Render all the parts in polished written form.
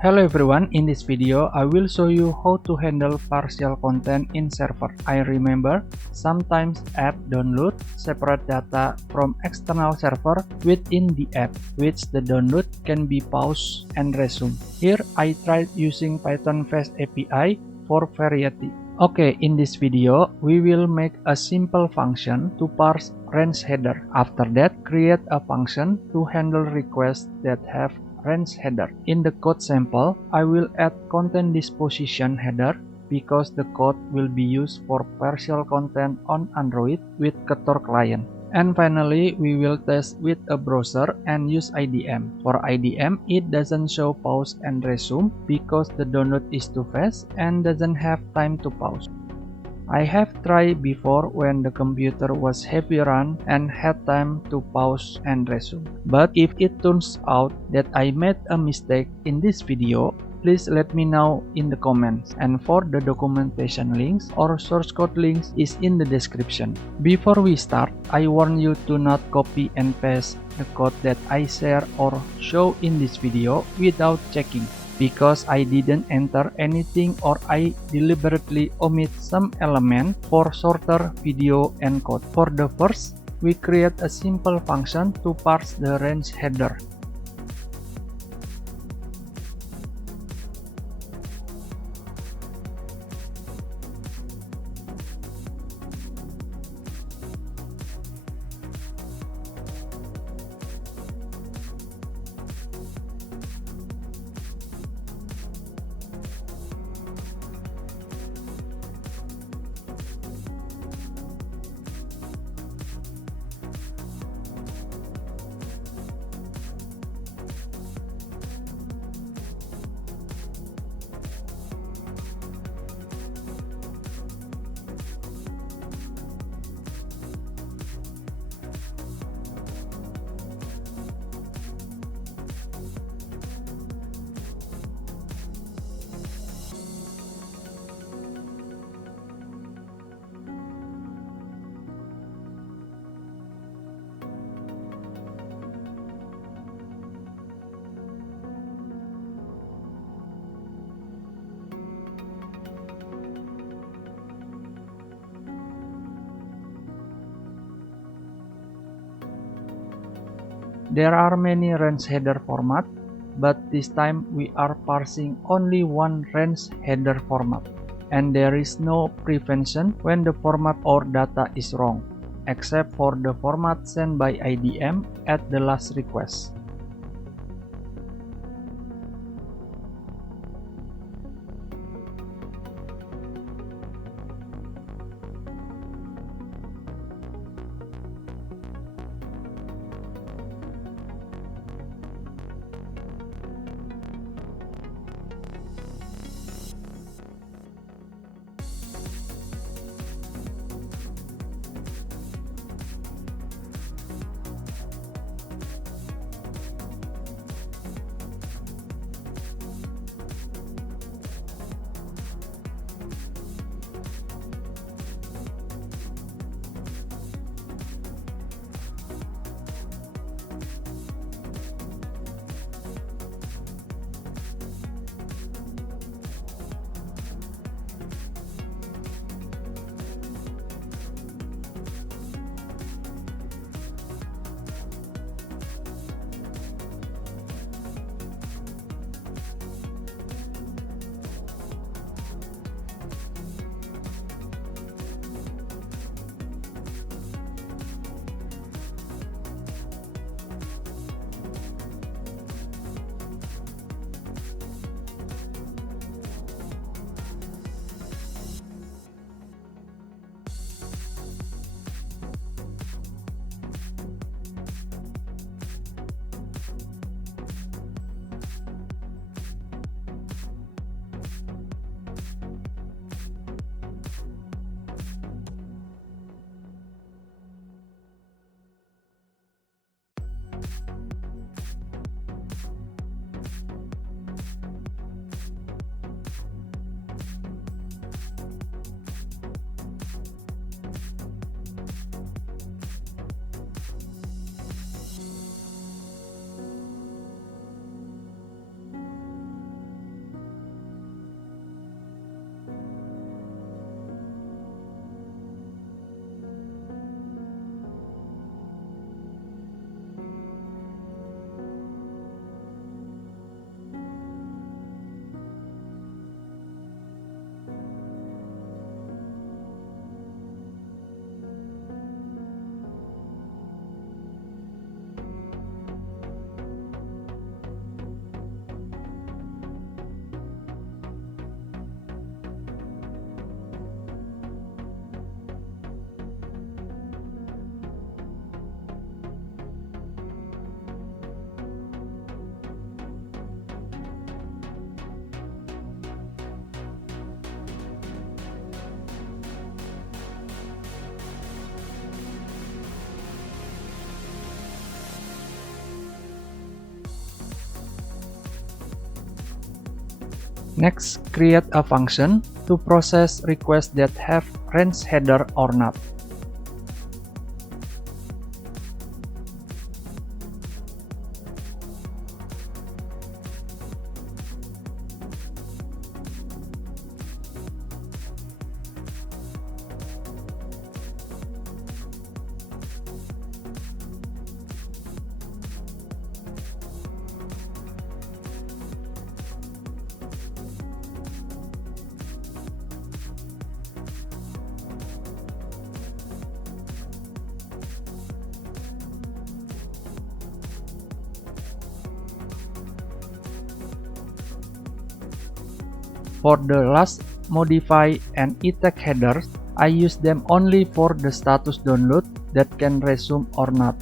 Hello everyone, in this video I will show you how to handle partial content in server. I remember sometimes app download separate data from external server within the app, which the download can be paused and resumed. Here I tried using Python Fast API for variety. Okay, in this video we will make a simple function to parse range header. After that, create a function to handle requests that have range header. In the code sample, I will add content disposition header because the code will be used for partial content on Android with Ketor client. And finally, we will test with a browser and use IDM. For IDM, it doesn't show pause and resume because the download is too fast and doesn't have time to pause. I have tried before when the computer was heavy run and had time to pause and resume. But if it turns out that I made a mistake in this video, please let me know in the comments, and for the documentation links or source code links is in the description. Before we start, I warn you to not copy and paste the code that I share or show in this video without checking, because I didn't enter anything or I deliberately omit some element for shorter video encode. For the first, we create a simple function to parse the range header. There are many range header format, but this time we are parsing only one range header format, and there is no prevention when the format or data is wrong, except for the format sent by IDM at the last request. Next, create a function to process requests that have range header or not. For the last, modify and e-tag headers, I use them only for the status download that can resume or not.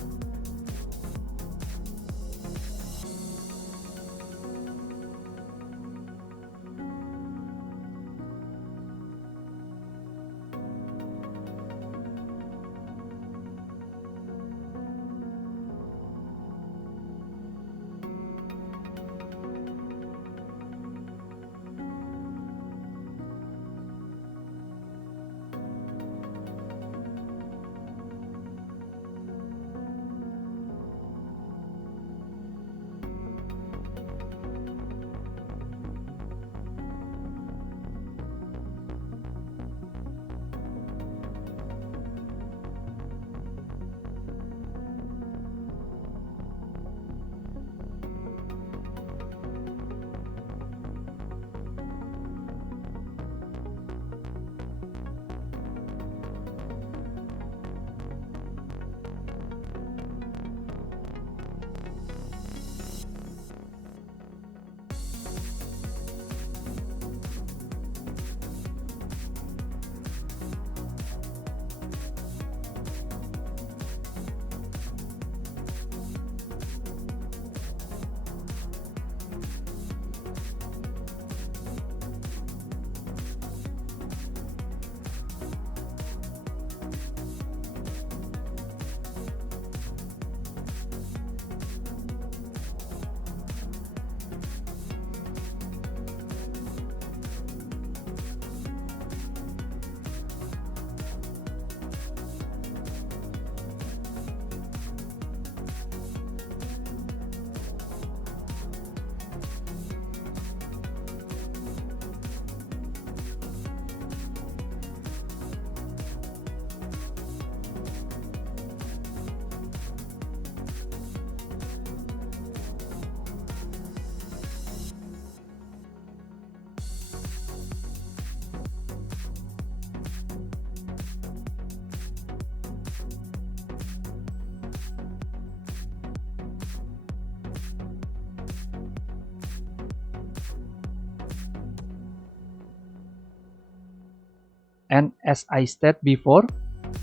And as I said before,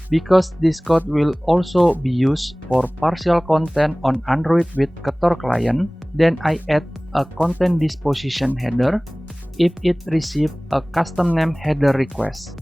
because this code will also be used for partial content on Android with Ketor client, then I add a content disposition header if it receives a custom name header request.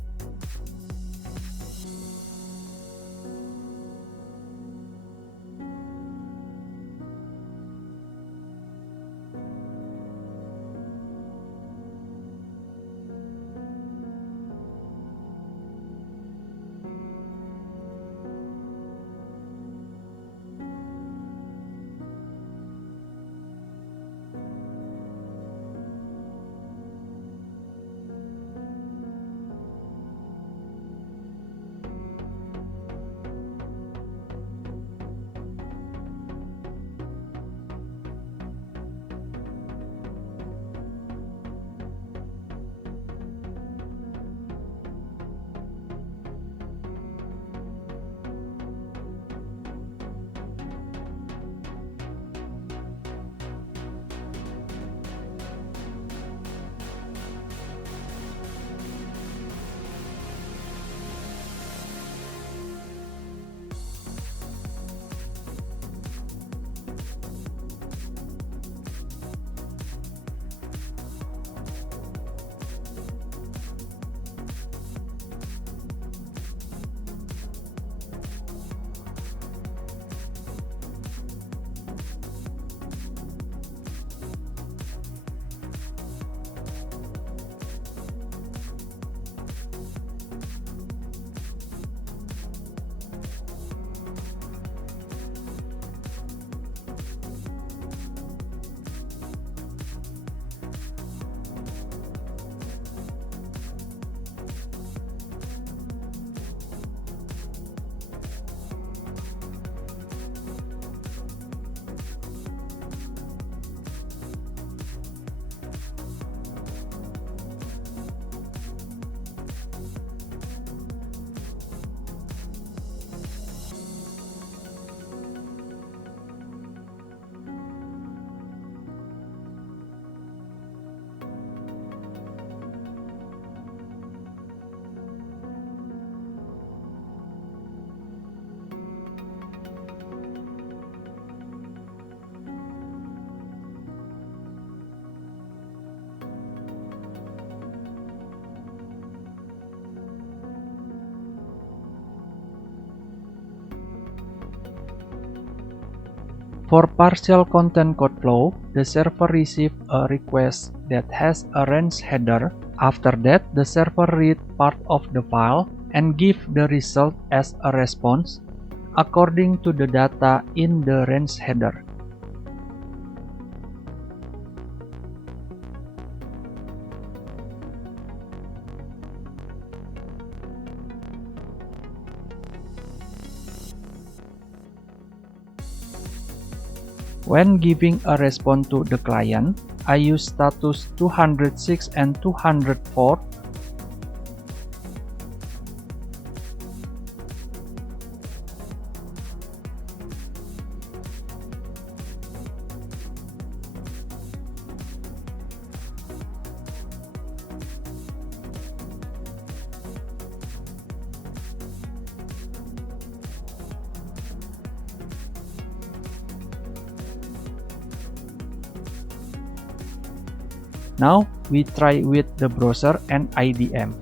For partial content code flow, the server receives a request that has a range header. After that, the server reads part of the file and gives the result as a response according to the data in the range header. When giving a response to the client, I use status 206 and 204. Now we try with the browser and IDM.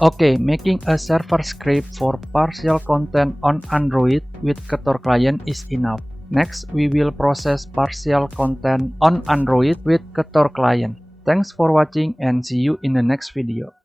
Okay, making a server script for partial content on Android with Ketor client is enough. Next, we will process partial content on Android with Ketor client. Thanks for watching and see you in the next video.